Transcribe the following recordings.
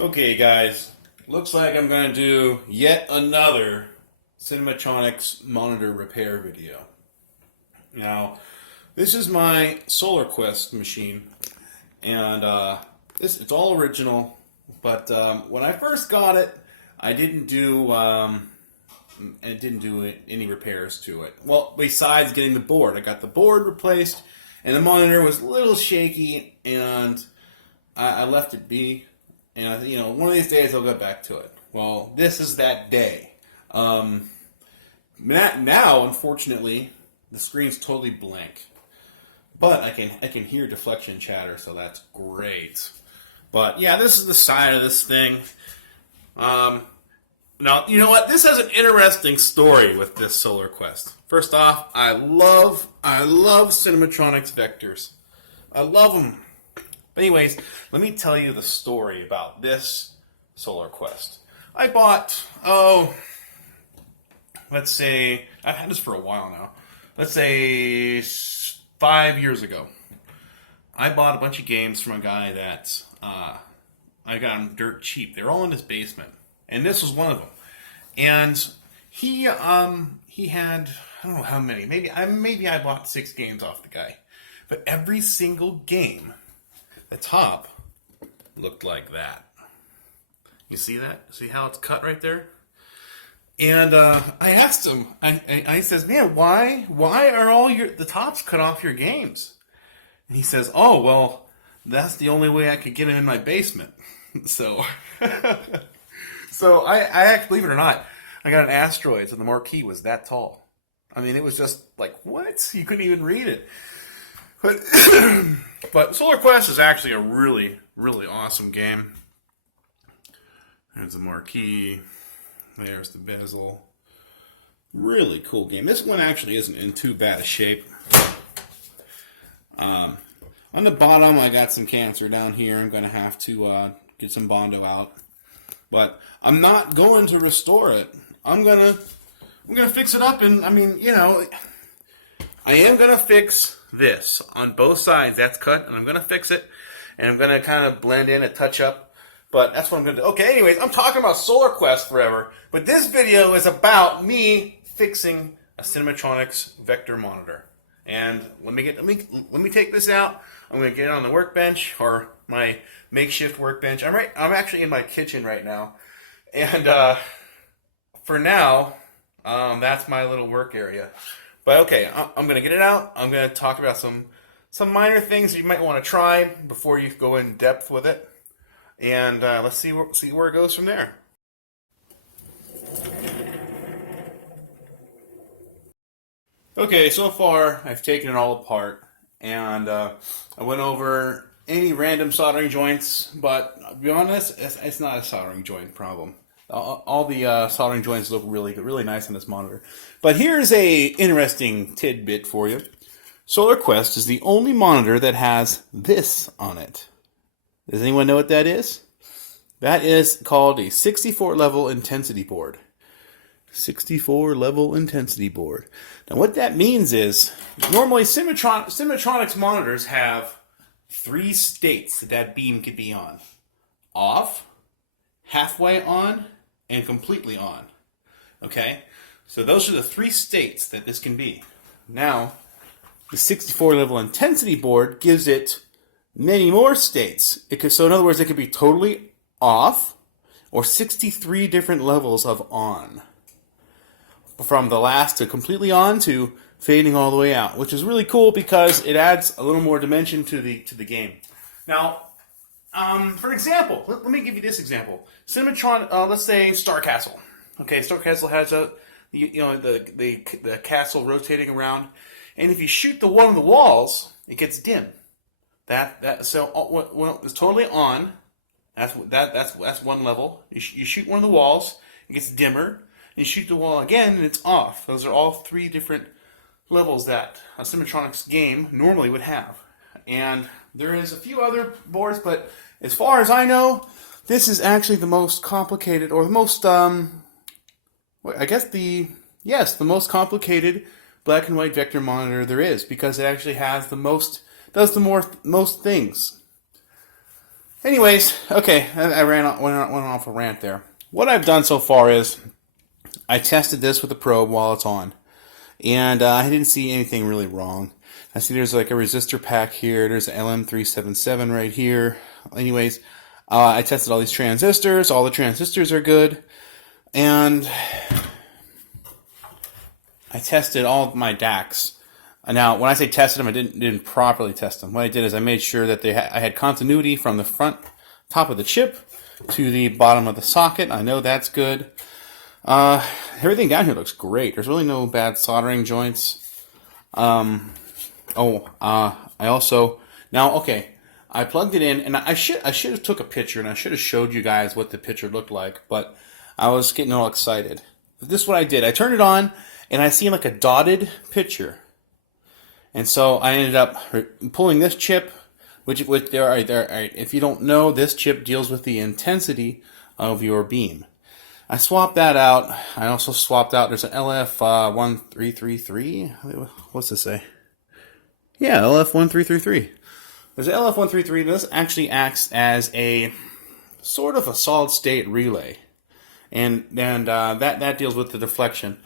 Okay, guys, looks like I'm going to do yet another Cinematronics monitor repair video. Now, this is my Solar Quest machine, and it's all original. But when I first got it, I didn't do any repairs to it. Well, besides getting the board, I got the board replaced, and the monitor was a little shaky, and I left it be. And one of these days I'll get back to it. Well, this is that day. Now, unfortunately, the screen's totally blank. But I can hear deflection chatter, so that's great. But yeah, this is the side of this thing. Now, you know what? This has an interesting story with this Solar Quest. First off, I love Cinematronics vectors. I love them. But anyways, let me tell you the story about this Solar Quest. I bought, let's say, I've had this for a while now. Let's say 5 years ago. I bought a bunch of games from a guy that I got them dirt cheap. They were all in his basement. And this was one of them. And he had, I don't know how many, maybe I bought 6 games off the guy. But every single game, the top looked like that. You see that? See how it's cut right there? And I asked him. I says, "Man, why are all the tops cut off your games?" And he says, "Oh, well, that's the only way I could get them in my basement." So, I actually, believe it or not, I got an Asteroids, and the marquee was that tall. I mean, it was just like, what? You couldn't even read it. But Solar Quest is actually a really, really awesome game. There's the marquee. There's the bezel. Really cool game. This one actually isn't in too bad a shape. On the bottom, I got some cancer down here. I'm going to have to get some Bondo out. But I'm not going to restore it. I'm gonna fix it up, and I am gonna fix this on both sides. That's cut, and I'm gonna fix it, and I'm gonna kind of blend in a touch up. But that's what I'm gonna do. Okay, anyways, I'm talking about Solar Quest forever, but this video is about me fixing a Cinematronics vector monitor. And let me take this out. I'm gonna get it on the workbench, or my makeshift workbench. I'm actually in my kitchen right now, and for now, that's my little work area. But okay, I'm going to get it out. I'm going to talk about some minor things you might want to try before you go in depth with it. And let's see where it goes from there. Okay, so far I've taken it all apart, and I went over any random soldering joints, but to be honest, it's not a soldering joint problem. All the soldering joints look really good, really nice on this monitor. But here's a interesting tidbit for you. Solar Quest is the only monitor that has this on it. Does anyone know what that is? That is called a 64-level intensity board. 64-level intensity board. Now what that means is, normally Cinematronics monitors have 3 states that beam could be on. Off, halfway on, and completely on. Okay? So those are the 3 states that this can be. Now, the 64-level intensity board gives it many more states. So in other words, it could be totally off, or 63 different levels of on. From the last to completely on to fading all the way out, which is really cool because it adds a little more dimension to the game. Now, for example, let me give you this example. Cinematron, let's say Star Castle. Okay, Star Castle has the castle rotating around, and if you shoot the one on the walls, it gets dim. So it's totally on. That's one level. You shoot one of the walls, it gets dimmer. You shoot the wall again, and it's off. Those are all 3 different levels that a Cinematronics game normally would have. And there is a few other boards, but as far as I know, this is actually the most complicated, or the most, the most complicated black and white vector monitor there is, because it actually has the most, does the most things. Anyways, okay, went off a rant there. What I've done so far is I tested this with the probe while it's on, and I didn't see anything really wrong. I see there's like a resistor pack here. There's an LM377 right here. Anyways, I tested all these transistors. All the transistors are good, and I tested all of my DACs. Now, when I say tested them, I didn't properly test them. What I did is I made sure that I had continuity from the front top of the chip to the bottom of the socket. I know that's good. Everything down here looks great. There's really no bad soldering joints. I also I plugged it in, and I should have took a picture, and I should have showed you guys what the picture looked like, but I was getting all excited. But this is what I did. I turned it on, and I see like a dotted picture. And so I ended up pulling this chip, which all right, if you don't know, this chip deals with the intensity of your beam. I swapped that out. I also swapped out, there's an LF1333. What's this say? Yeah, LF1333. There's an LF133. This actually acts as a sort of a solid state relay. And that deals with the deflection.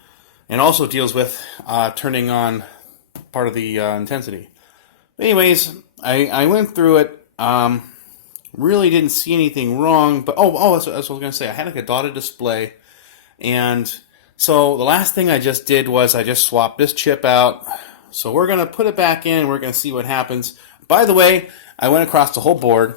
And also deals with turning on part of the intensity. But anyways, I went through it. Really didn't see anything wrong. But that's what I was going to say. I had like a dotted display, and so the last thing I just did was I just swapped this chip out. So we're going to put it back in. We're going to see what happens. By the way, I went across the whole board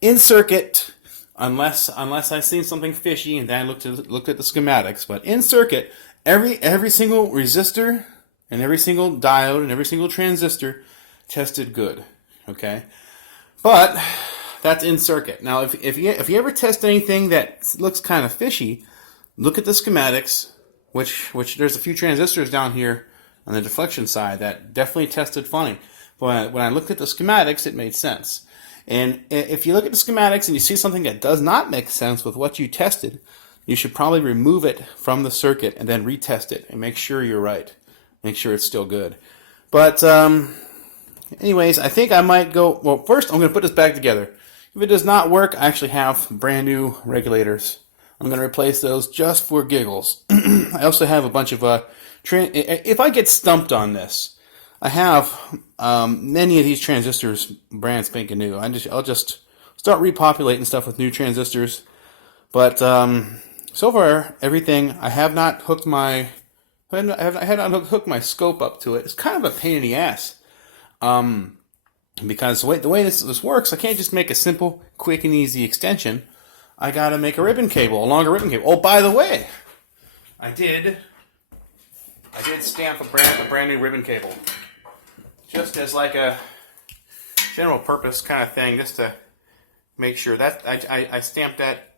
in circuit, unless I seen something fishy, and then I looked at the schematics. But in circuit, every single resistor and every single diode and every single transistor tested good, okay? But that's in circuit. Now, if you ever test anything that looks kind of fishy, look at the schematics, which there's a few transistors down here on the deflection side that definitely tested funny. But when I looked at the schematics, it made sense. And if you look at the schematics and you see something that does not make sense with what you tested, you should probably remove it from the circuit and then retest it and make sure you're right. Make sure it's still good. But anyways, I think I might go, well, first I'm going to put this back together. If it does not work, I actually have brand new regulators. I'm going to replace those just for giggles. I also have a bunch of, if I get stumped on this, I have many of these transistors brand spanking new. I'll just start repopulating stuff with new transistors. But so far, everything, I have not hooked my scope up to it. It's kind of a pain in the ass. Because the way this works, I can't just make a simple, quick, and easy extension. I gotta make a ribbon cable, a longer ribbon cable. Oh, by the way, I did stamp a brand new ribbon cable. Just as like a general purpose kind of thing, just to make sure that I stamped that.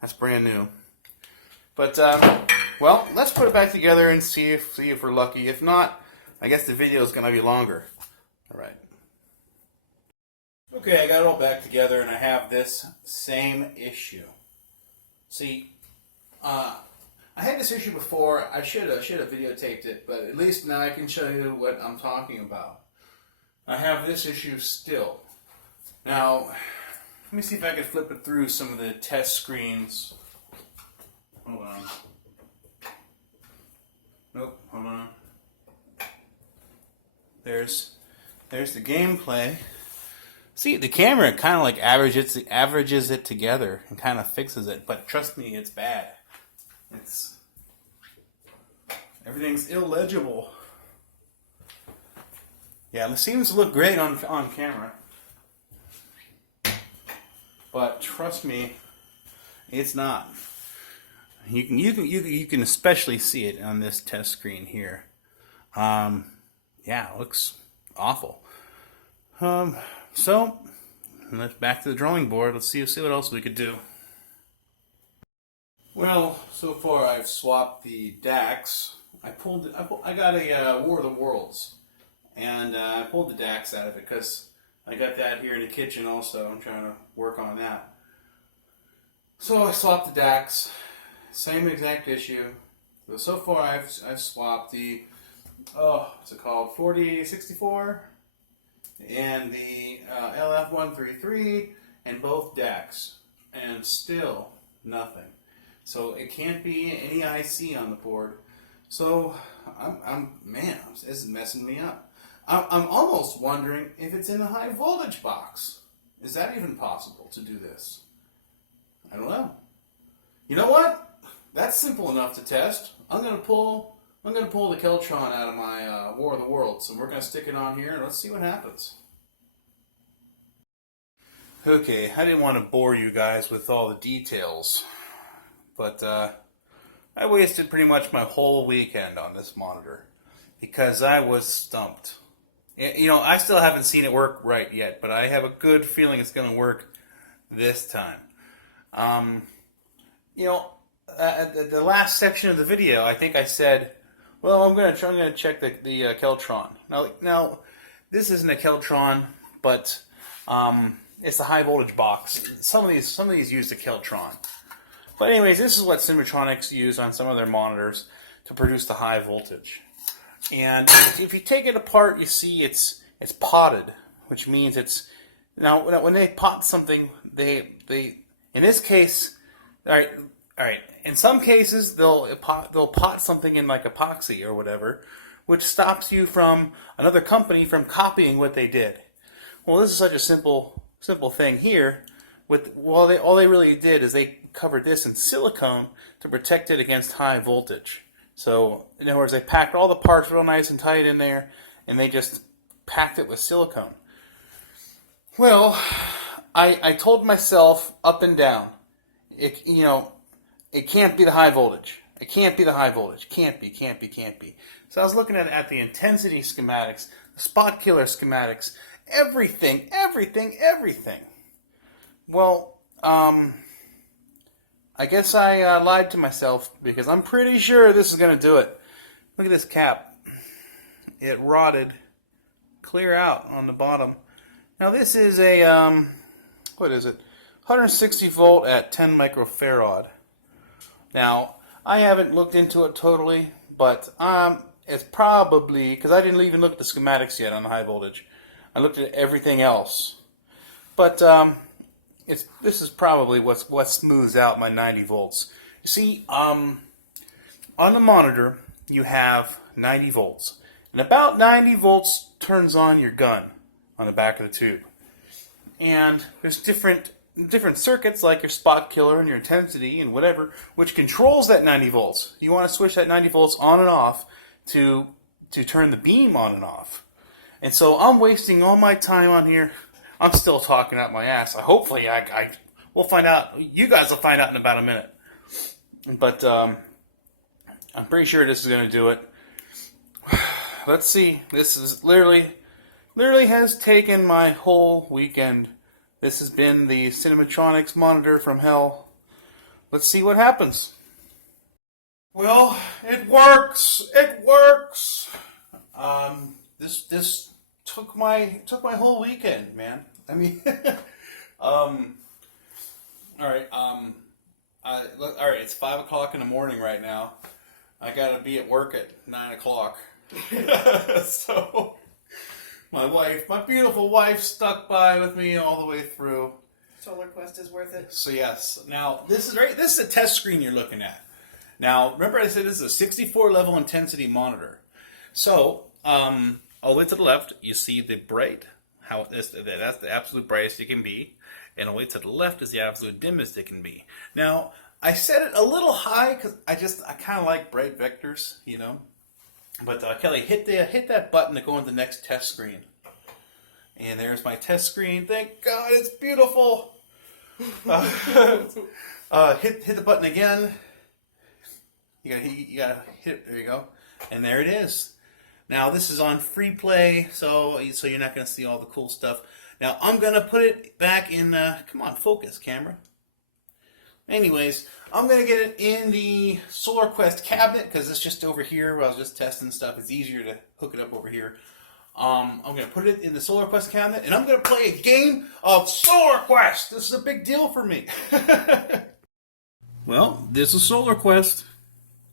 That's brand new. But well, let's put it back together and see if we're lucky. If not, I guess the video is gonna be longer. All right. Okay, I got it all back together, and I have this same issue. See, I had this issue before. I should have videotaped it, but at least now I can show you what I'm talking about. I have this issue still. Now, let me see if I can flip it through some of the test screens. Hold on. Nope, hold on. There's the gameplay. See, the camera kind of like averages it together and kind of fixes it, but trust me, it's bad. Everything's illegible. Yeah, it seems to look great on camera, but trust me, it's not. You can especially see it on this test screen here. Yeah, it looks awful. So let's back to the drawing board. Let's see what else we could do. Well, so far I've swapped the DACs. I got a War of the Worlds, and I pulled the DACs out of it because I got that here in the kitchen also. I'm trying to work on that. So I swapped the DACs. Same exact issue. So far I've swapped the what's it called, 4064, and the LF133, and both DACs, and still nothing. So it can't be any IC on the board. So man, this is messing me up. I'm almost wondering if it's in the high voltage box. Is that even possible to do this? I don't know. You know what? That's simple enough to test. I'm gonna pull the Keltron out of my War of the Worlds, and we're gonna stick it on here, and let's see what happens. Okay, I didn't want to bore you guys with all the details, but I wasted pretty much my whole weekend on this monitor because I was stumped. You know, I still haven't seen it work right yet, but I have a good feeling it's going to work this time. You know, at the last section of the video, I think I said, well, I'm going to check the Keltron. Now, this isn't a Keltron, but it's a high voltage box. Some of these use the Keltron. But anyways, this is what Cinematronics use on some of their monitors to produce the high voltage. And if you take it apart, you see it's potted, which means it's now when they pot something, they in this case, all right. In some cases, they'll pot something in like epoxy or whatever, which stops you from another company from copying what they did. Well, this is such a simple thing here. All they really did is they covered this in silicone to protect it against high voltage. So, in other words, they packed all the parts real nice and tight in there, and they just packed it with silicone. Well, I told myself up and down, it can't be the high voltage. It can't be the high voltage. Can't be. So I was looking at the intensity schematics, spot killer schematics, everything. Well, I guess I lied to myself because I'm pretty sure this is going to do it. Look at this cap. It rotted clear out on the bottom. Now this is a, what is it? 160 volt at 10 microfarad. Now, I haven't looked into it totally, but it's probably, because I didn't even look at the schematics yet on the high voltage. I looked at everything else. But this is probably what smooths out my 90 volts. You see, on the monitor, you have 90 volts. And about 90 volts turns on your gun on the back of the tube. And there's different circuits like your spot killer and your intensity and whatever, which controls that 90 volts. You want to switch that 90 volts on and off to turn the beam on and off. And so I'm wasting all my time on here. I'm still talking out my ass. Hopefully, we'll find out. You guys will find out in about a minute. But I'm pretty sure this is going to do it. Let's see. This is literally has taken my whole weekend. This has been the Cinematronics monitor from hell. Let's see what happens. Well, it works. It works. This took my whole weekend, man. I mean, all right. All right. It's 5 o'clock in the morning right now. I gotta be at work at 9 o'clock. So my beautiful wife stuck by with me all the way through. Solar Quest is worth it. So yes. Now this is a test screen you're looking at. Now remember I said this is a 64 level intensity monitor. So all the way to the left, you see the bright, that's the absolute brightest it can be, and all the way to the left is the absolute dimmest it can be. Now, I set it a little high because I kind of like bright vectors, you know. But Kelly, hit that button to go into the next test screen, and there's my test screen. Thank God, it's beautiful. Hit the button again. You gotta hit it. There you go, and there it is. Now, this is on free play, so you're not going to see all the cool stuff. Now, I'm going to put it back in, come on, focus, camera. Anyways, I'm going to get it in the Solar Quest cabinet, because it's just over here where I was just testing stuff. It's easier to hook it up over here. I'm going to put it in the Solar Quest cabinet, and I'm going to play a game of Solar Quest. This is a big deal for me. Well, this is Solar Quest.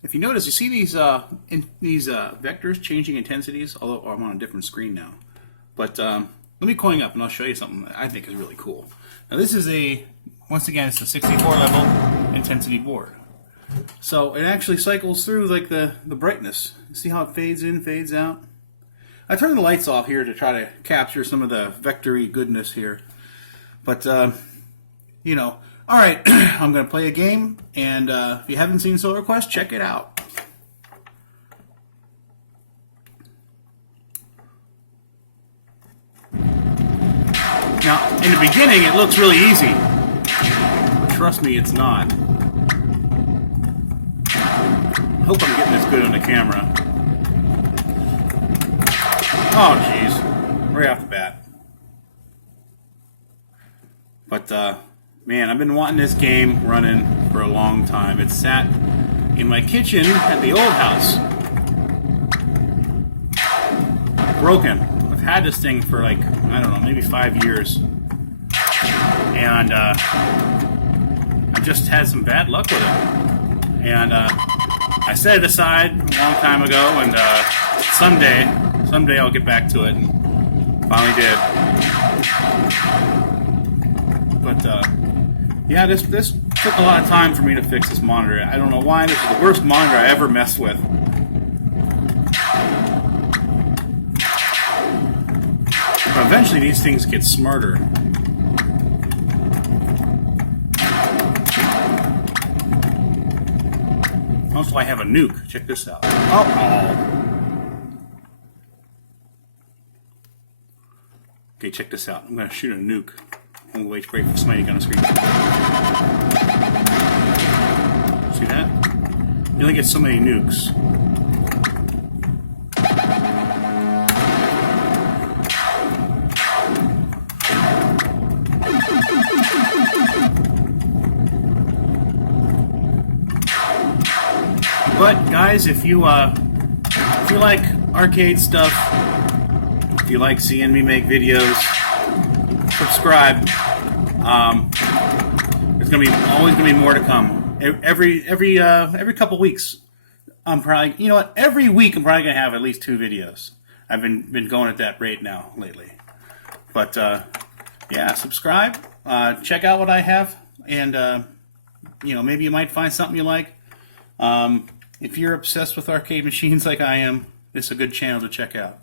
If you notice, you see these vectors changing intensities, although I'm on a different screen now. But let me coin up and I'll show you something that I think is really cool. Now this is once again, it's a 64 level intensity board. So it actually cycles through like the brightness. See how it fades in, fades out? I turned the lights off here to try to capture some of the vectory goodness here. But, you know, all right, I'm going to play a game, and if you haven't seen Solar Quest, check it out. Now, in the beginning, it looks really easy. But trust me, it's not. I hope I'm getting this good on the camera. Oh, jeez. Right off the bat. But, man, I've been wanting this game running for a long time. It's sat in my kitchen at the old house. Broken. I've had this thing for like, I don't know, maybe 5 years. And, I've just had some bad luck with it. And, I set it aside a long time ago, and, someday I'll get back to it, and finally did. But, yeah, this took a lot of time for me to fix this monitor. I don't know why. This is the worst monitor I ever messed with. But eventually these things get smarter. Also, I have a nuke. Check this out. Oh. Okay, check this out. I'm going to shoot a nuke. I'm going to wait for somebody to get on the screen. See that? You only get so many nukes. But guys, if you like arcade stuff, if you like seeing me make videos, subscribe. There's always gonna be more to come. Every couple weeks, I'm probably, you know what? Every week I'm probably gonna have at least 2 videos. I've been going at that rate now lately. But yeah, subscribe. Check out what I have, and you know, maybe you might find something you like. If you're obsessed with arcade machines like I am, it's a good channel to check out.